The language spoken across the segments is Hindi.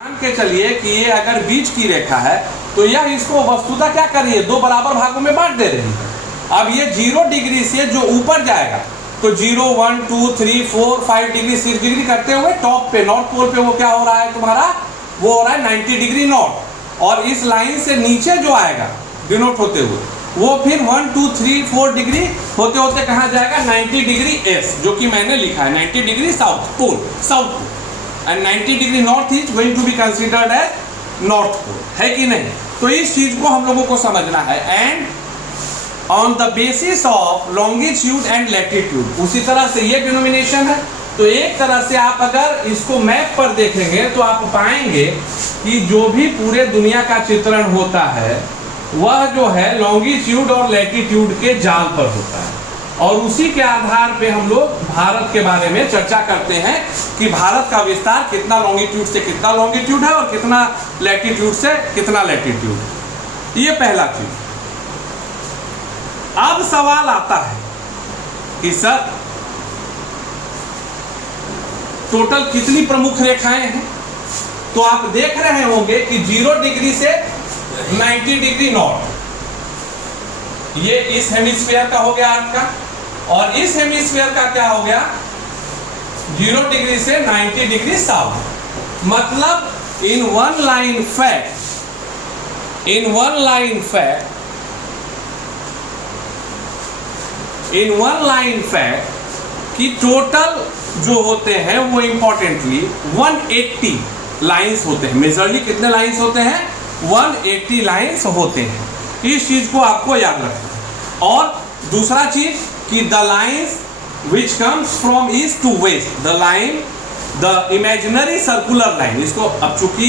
मान के चलिए कि ये अगर बीच की रेखा है तो यह इसको वस्तुतः क्या कर रही है, दो बराबर भागों में बांट दे रही है। अब ये 0 डिग्री से जो ऊपर जाएगा तो 0, 1, 2, 3, 4, 5 डिग्री 6 डिग्री करते हुए टॉप पे नॉर्थ पोल पे वो क्या हो रहा है तुम्हारा, वो हो रहा है 90 डिग्री नॉर्थ। और इस लाइन से नीचे जो आएगा डिनोट होते हुए वो फिर 1, 2, 3, 4 डिग्री होते होते कहाँ जाएगा, 90 डिग्री एस, जो कि मैंने लिखा है 90 degree south pole, and 90 degree north is going to be considered as north pole, है कि नहीं। तो इस चीज को हम लोगों को समझना है। And on the basis of longitude and latitude, उसी तरह से ये डिनोमिनेशन है। तो एक तरह से आप अगर इसको मैप पर देखेंगे तो आप पाएंगे कि जो भी पूरे दुनिया का चित्रण होता है वह जो है लॉन्गिट्यूड और लैटिट्यूड के जाल पर होता है। और उसी के आधार पे हम लोग भारत के बारे में चर्चा करते हैं कि भारत का विस्तार कितना लॉन्गिट्यूड से कितना लॉन्गिट्यूड है और कितना लैटिट्यूड से कितना लैटिट्यूड। ये पहला चीज। अब सवाल आता है कि सर टोटल कितनी प्रमुख रेखाएं हैं। तो आप देख रहे होंगे कि 0 डिग्री से 90 डिग्री नॉर्थ, ये इस हेमिस्फीयर का हो गया अर्थ का, और इस हेमिस्फीयर का क्या हो गया, 0 डिग्री से 90 डिग्री साउथ। मतलब इन वन लाइन फैक्ट कि टोटल जो होते हैं वो इंपॉर्टेंटली 180 लाइंस होते हैं। मेजरली कितने लाइंस होते हैं, 180 लाइंस होते हैं। इस चीज को आपको याद रखना है। और दूसरा चीज कि the lines which comes from east to west, the imaginary circular line, इसको अब चूंकि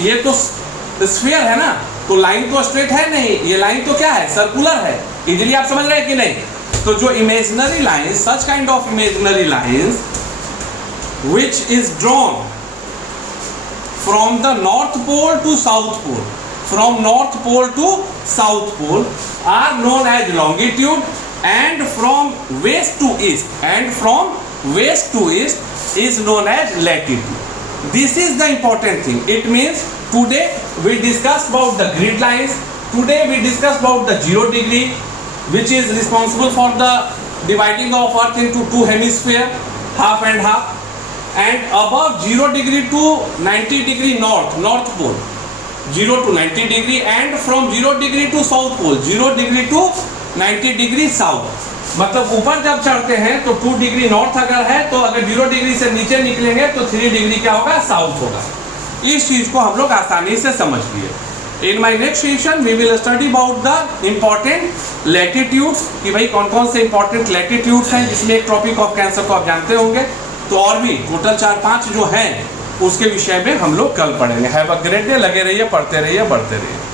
ये तो स्फीयर है ना, तो लाइन तो स्ट्रेट है नहीं, ये लाइन तो क्या है, सर्कुलर है। इजीली आप समझ रहे हैं कि नहीं। तो जो imaginary line, such kind of imaginary lines which is drawn from the north pole to south pole, from north pole to south pole are known as longitude, and from west to east is known as latitude. This is the important thing. It means today we discussed about the grid lines, today we discussed about the 0 degree which is responsible for the dividing of earth into two hemisphere, half and half. And above 0 degree to 90 degree north pole, 0 to 90 degree, and from 0 degree to south pole, 0 degree to 90 degree south। मतलब ऊपर जब चढ़ते हैं तो 2 डिग्री नॉर्थ अगर है तो अगर 0 डिग्री से नीचे निकलेंगे तो 3 डिग्री क्या होगा, साउथ होगा। इस चीज को हम लोग आसानी से समझ लिए। In my next session we will study about the important latitudes, कि भाई कौन कौन से इंपॉर्टेंट लैटिट्यूड्स हैं, जिसमें एक ट्रॉपिक ऑफ कैंसर को आप जानते होंगे। तो और भी टोटल 4-5 जो हैं उसके विषय में हम लोग कल पढ़ेंगे। Have a great day. लगे रहिए, पढ़ते रहिए, बढ़ते रहिए।